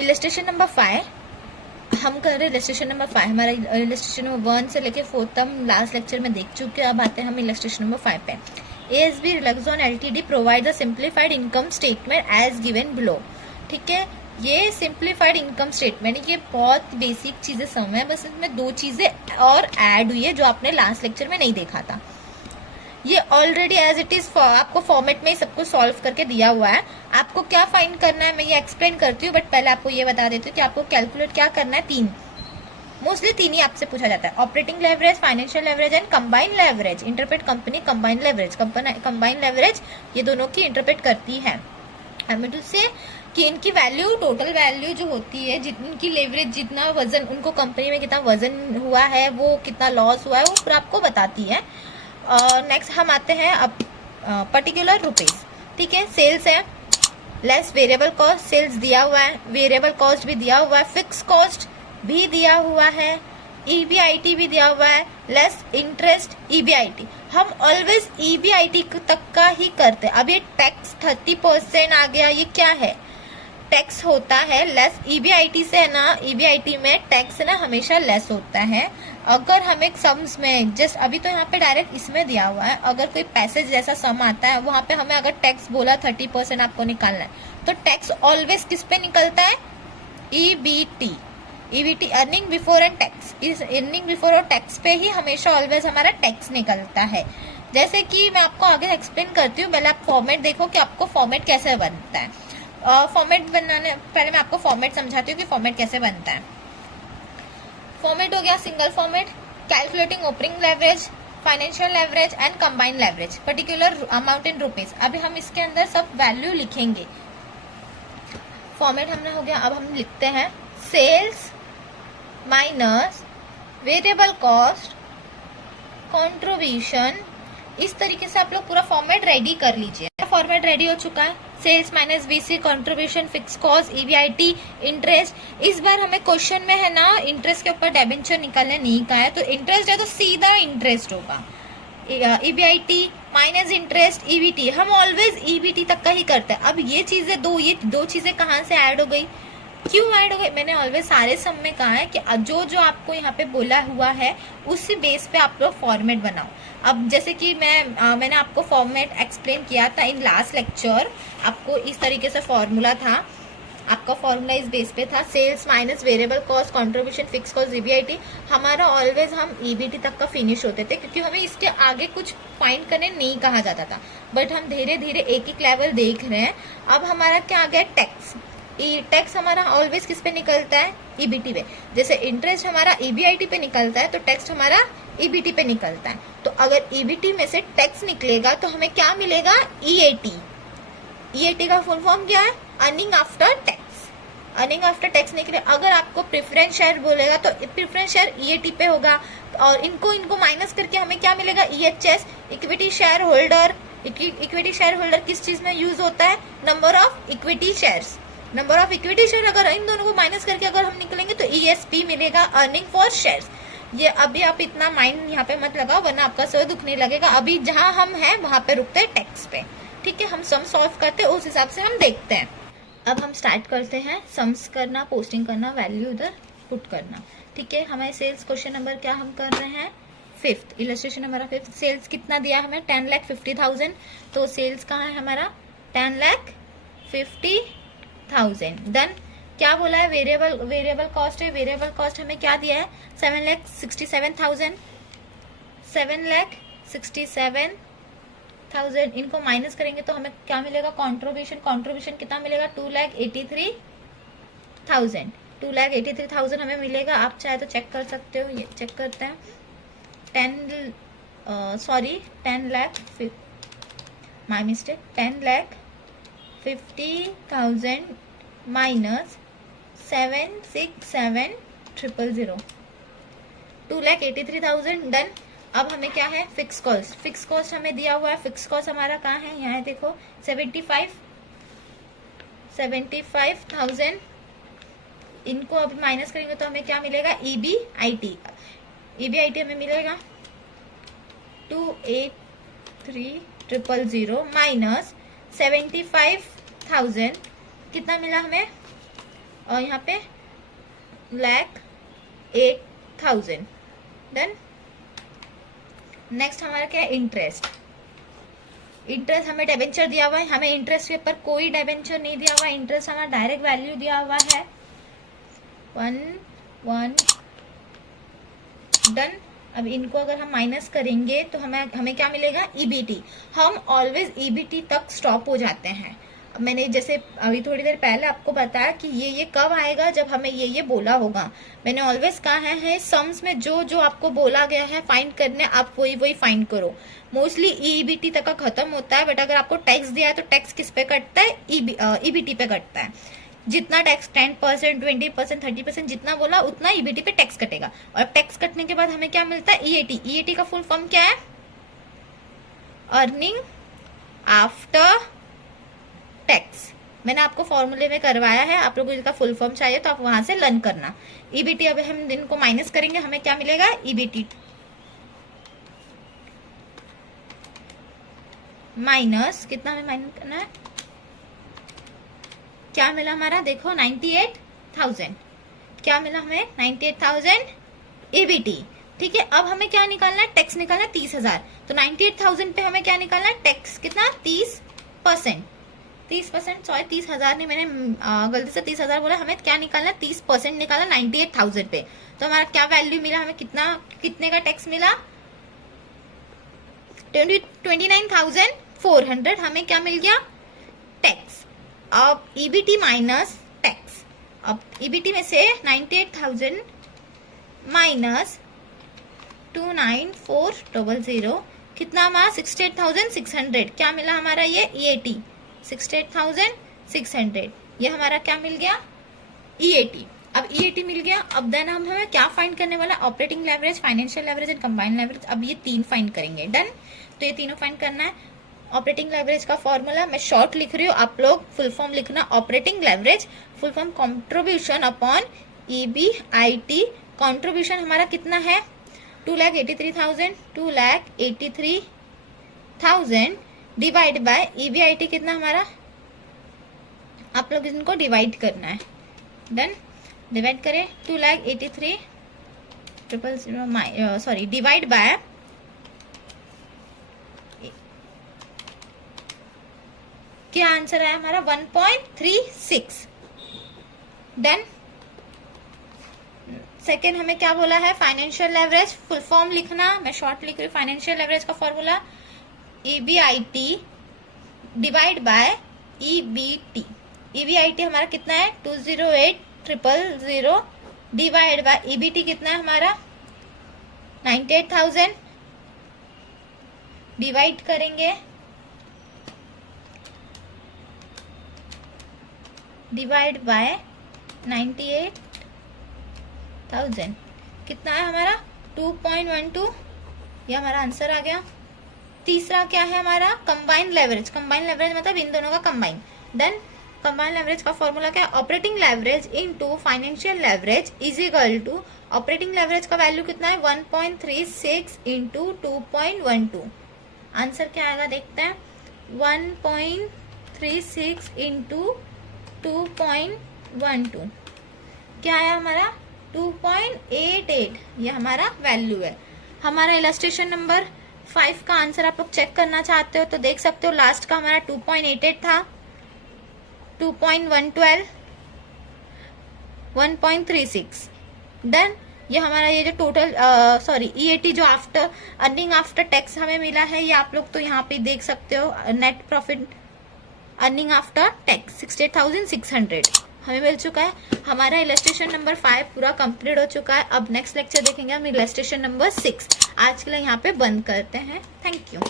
Illustration number 5 हम कर रहे हैं। इलस्ट्रेशन नंबर 5 हमारा इलस्ट्रेशन नंबर 1 से लेके 4 तक हम लास्ट लेक्चर में देख चुके हैं। अब आते हैं हम इलस्ट्रेशन नंबर 5 पे। ASB रिलैक्सोन LTD provide a simplified income statement as given below. ठीक है, ये सिंप्लीफाइड इनकम स्टेटमेंट, ये बहुत बेसिक चीजें समझ है, बस इसमें 2 चीजें और ऐड हुई है जो आपने लास्ट लेक्चर में नहीं देखा था। ये ऑलरेडी एज इट इज आपको फॉर्मेट में ही सब कुछ सॉल्व करके दिया हुआ है। आपको क्या फाइंड करना है मैं ये एक्सप्लेन करती हूँ, बट पहले आपको ये बता देती हूँ कि आपको कैलकुलेट क्या करना है। 3 मोस्टली 3 ही आपसे पूछा जाता है, operating leverage, financial leverage and combined leverage. Interpret company combined leverage, combined leverage ये दोनों की इंटरप्रेट करती है। हमें तो से कि इनकी वैल्यू, टोटल वैल्यू जो होती है, जिनकी लेवरेज, जितना वजन उनको कंपनी में कितना वजन हुआ है, वो कितना लॉस हुआ है, वो पूरा आपको बताती है। नेक्स्ट हम आते हैं अब पर्टिकुलर रुपीज। ठीक है, सेल्स है, लेस वेरिएबल कॉस्ट, सेल्स दिया हुआ है, वेरिएबल कॉस्ट भी दिया हुआ है, फिक्स कॉस्ट भी दिया हुआ है, EBIT भी दिया हुआ है, लेस इंटरेस्ट EBIT। हम ऑलवेज EBIT तक का ही करते हैं। अब ये टैक्स 30% आ गया, ये क्या है? टैक्स होता है लेस EBIT से, है ना। EBIT में टैक्स ना हमेशा लेस होता है। अगर हमें सम्स में जस्ट अभी तो यहाँ पे डायरेक्ट इसमें दिया हुआ है, अगर कोई पैसेज जैसा सम आता है वहां पे हमें अगर टैक्स बोला 30% आपको निकालना है, तो टैक्स ऑलवेज किस पे निकलता है? EBT earning before and tax. इस अर्निंग बिफोर और टैक्स पे ही हमेशा ऑलवेज हमारा टैक्स निकलता है। जैसे कि मैं आपको आगे एक्सप्लेन करती हूँ, पहले आप फॉर्मेट देखो कि आपको फॉर्मेट कैसे बनता है। फॉर्मेट बनाने पहले मैं आपको फॉर्मेट समझाती हूँ कि फॉर्मेट कैसे बनता है। फॉर्मेट हो गया single format, calculating opening leverage, financial leverage and combined leverage, particular amount in rupees. अभी हम इसके अंदर सब वैल्यू लिखेंगे। फॉर्मेट हमने हो गया। अब हम लिखते हैं sales minus variable cost contribution. इस तरीके से आप लोग पूरा फॉर्मेट रेडी कर लीजिए। फॉर्मेट रेडी हो चुका है। Sales minus VC, contribution, fix cost, EBIT, interest. इस बार हमें क्वेश्चन में है ना इंटरेस्ट के ऊपर डेबेंचर निकालने नहीं कहा है, तो इंटरेस्ट है तो सीधा इंटरेस्ट होगा। EBIT माइनस इंटरेस्ट EBT, हम ऑलवेज EBT तक का ही करते हैं। अब ये दो चीजें कहाँ से ऐड हो गई, क्यों ऐड हो गई? मैंने ऑलवेज सारे सम में कहा है कि जो आपको यहाँ पे बोला हुआ है उसी बेस पे आप लोग फॉर्मेट बनाओ। अब जैसे कि मैंने आपको फॉर्मेट एक्सप्लेन किया था इन लास्ट लेक्चर, आपको इस तरीके से फॉर्मूला था, आपका फॉर्मूला इस बेस पे था, sales minus variable cost, contribution, fix cost, EBIT। हमारा ऑलवेज हम EBT तक का फिनिश होते थे, क्योंकि हमें इसके आगे कुछ फाइंड करने नहीं कहा जाता था। बट हम धीरे धीरे एक एक लेवल देख रहे हैं। अब हमारा क्या आ गया? टैक्स। टैक्स हमारा ऑलवेज किस पे निकलता है? EBT पे। जैसे इंटरेस्ट हमारा EBIT पे निकलता है, तो टैक्स हमारा EBT पे निकलता है। तो अगर EBT में से टैक्स निकलेगा तो हमें क्या मिलेगा? EAT। EAT का फुल फॉर्म क्या है? Earning after tax. Earning after tax निकले। अगर आपको प्रेफरेंस शेयर बोलेगा तो प्रेफरेंस शेयर EAT पे होगा, और इनको माइनस करके हमें क्या मिलेगा? EHS, equity share holder. Equity share holder किस चीज में यूज होता है? Number of equity shares. Number of equity share अगर इन दोनों को माइनस करके अगर हम निकलेंगे तो ESP मिलेगा, अर्निंग फॉर शेयर्स। ये अभी आप इतना माइंड यहाँ पे मत लगाओ, वरना आपका सर दुखने लगेगा। अभी जहां हम हैं वहां पे रुकते हैं टैक्स पे। ठीक है, हम सम सॉल्व करते हैं, उस हिसाब से हम देखते हैं। अब हम स्टार्ट करते हैं समस करना, पोस्टिंग करना, वैल्यू उधर पुट करना। ठीक है, हमारे सेल्स क्वेश्चन नंबर क्या हम कर रहे हैं? 5th इलस्ट्रेशन हमारा 5th। सेल्स कितना दिया हमें? 10,50,000। तो सेल्स कहाँ है हमारा? 10,50,000। देन क्या बोला है? वेरिएबल कॉस्ट है। वेरिएबल कॉस्ट हमें क्या दिया है? 7,67,000। 7,67,000 इनको माइनस करेंगे तो हमें क्या मिलेगा? कंट्रीब्यूशन कितना मिलेगा? 2,83,000। 2,83,000 हमें मिलेगा। आप चाहे तो चेक कर सकते हो, ये चेक करते हैं। 10 lakh, my mistake, 10,50,000 minus 7,67,000, 2,83,000। Done. अब हमें क्या है? Fix cost. फिक्स कॉस्ट हमें दिया हुआ है। फिक्स कॉस्ट हमारा कहाँ है? यहाँ है, देखो, 75,000। इनको अब माइनस करेंगे तो हमें क्या मिलेगा? EBIT हमें मिलेगा 283,000 माइनस 75,000 कितना मिला हमें? और यहाँ पे 1,08,000। डन। नेक्स्ट हमारा क्या है, इंटरेस्ट। इंटरेस्ट हमें डिबेंचर दिया हुआ है, हमें इंटरेस्ट के ऊपर कोई डिबेंचर नहीं दिया हुआ है, इंटरेस्ट हमारा डायरेक्ट वैल्यू दिया हुआ है 1 डन। अब इनको अगर हम माइनस करेंगे तो हमें क्या मिलेगा, ईबीटी। हम ऑलवेज ईबीटी तक स्टॉप हो जाते हैं। अब मैंने जैसे अभी थोड़ी देर पहले आपको बताया कि ये कब आएगा, जब हमें ये बोला होगा। मैंने ऑलवेज कहा है सम्स में जो जो आपको बोला गया है फाइंड करने, आप वही फाइंड करो। मोस्टली ईबीटी तक का खत्म होता है, बट अगर आपको टैक्स दिया है तो टैक्स किस पे कटता है, ईबीटी पे कटता है। जितना टैक्स 10%, 20%, 30% जितना बोला उतना ईबीटी पे टैक्स कटेगा। और टैक्स कटने के बाद हमें क्या मिलता है, ईएटी। ईएटी का फुल फॉर्म क्या है, अर्निंग आफ्टर टैक्स। मैंने आपको फॉर्मूले में करवाया है, आप लोगों को इसका फुल फॉर्म चाहिए तो आप वहां से लर्न करना। ईबीटी अब हम दिन को माइनस करेंगे, हमें क्या मिलेगा, ईबीटी माइनस कितना हमें माइनस करना है, क्या मिला हमारा, देखो 98,000। क्या मिला हमें, 98,000 ईबीटी। ठीक है, अब हमें क्या निकालना है, टैक्स निकालना है 30,000। तो 98,000 पे हमें क्या निकालना है, टैक्स कितना, 30%। 30%, सॉरी 30,000 नहीं, मैंने गलती से 30,000 बोला। हमें क्या निकालना, 30% निकालना 98,000 पे। तो हमारा क्या वैल्यू मिला, हमें कितने का टैक्स मिला, 29,400 हमें क्या मिल गया, टैक्स। अब ईबीटी माइनस टैक्स। अब ईबीटी में से 98,000 माइनस 29,400 कितना हमारा, 68,600। क्या मिला हमारा, ये ईएटी 68,600। ये हमारा क्या मिल गया, ईएटी। अब ईएटी मिल गया। अब देन हम हमें क्या फाइंड करने वाला, operating leverage, financial leverage and combined leverage. अब ये 3 फाइंड करेंगे। डन। तो ये तीनों फाइंड करना है। ऑपरेटिंग लेवरेज का फॉर्मूला मैं शॉर्ट लिख रही हूँ, आप लोग फुल फॉर्म लिखना। Operating leverage full form contribution upon EBIT. Contribution हमारा कितना है, 2,83,000। 2,83,000 डिवाइड बाय ईबीआईटी कितना हमारा, आप लोग इनको डिवाइड करना है। डन। डिवाइड करें 2,83,000 सॉरी डिवाइड बाय क्या आंसर है हमारा, 1.36। डन। सेकेंड हमें क्या बोला है, फाइनेंशियल लेवरेज फुल फॉर्म लिखना, मैं शॉर्ट लिख रही हूँ। फाइनेंशियल लेवरेज का formula EBIT divide by EBT. EBIT हमारा कितना है, 208,000 डिवाइड बाय ईबीटी कितना है हमारा, 98,000। डिवाइड करेंगे, डिवाइड बाय 98,000 कितना है हमारा, 2.12। ये हमारा आंसर आ गया। तीसरा क्या है हमारा, कंबाइंड लेवरेज। कंबाइंड लेवरेज मतलब इन दोनों का कंबाइन। डन। कंबाइंड लेवरेज का फॉर्मूला क्या है, operating leverage into financial leverage is equal to, operating leverage का वैल्यू कितना है, 1.36 इंटू 2.12। आंसर क्या आएगा देखते हैं, 1.36 इंटू 2.12 क्या है हमारा, 2.88। ये हमारा वैल्यू है। हमारा इलस्ट्रेशन नंबर 5 का आंसर आप लोग चेक करना चाहते हो तो देख सकते हो। लास्ट का हमारा 2.88 था, 2.112, 1.36। डन। ये हमारा ये जो टोटल ईएटी जो आफ्टर अर्निंग आफ्टर टैक्स हमें मिला है, ये आप लोग तो यहाँ पे देख सकते हो। Net profit earning after tax 68,600 हमें मिल चुका है। हमारा इलस्ट्रेशन नंबर 5 पूरा कंप्लीट हो चुका है। अब नेक्स्ट लेक्चर देखेंगे हम इलस्ट्रेशन नंबर 6। आज के लिए यहाँ पे बंद करते हैं। Thank you.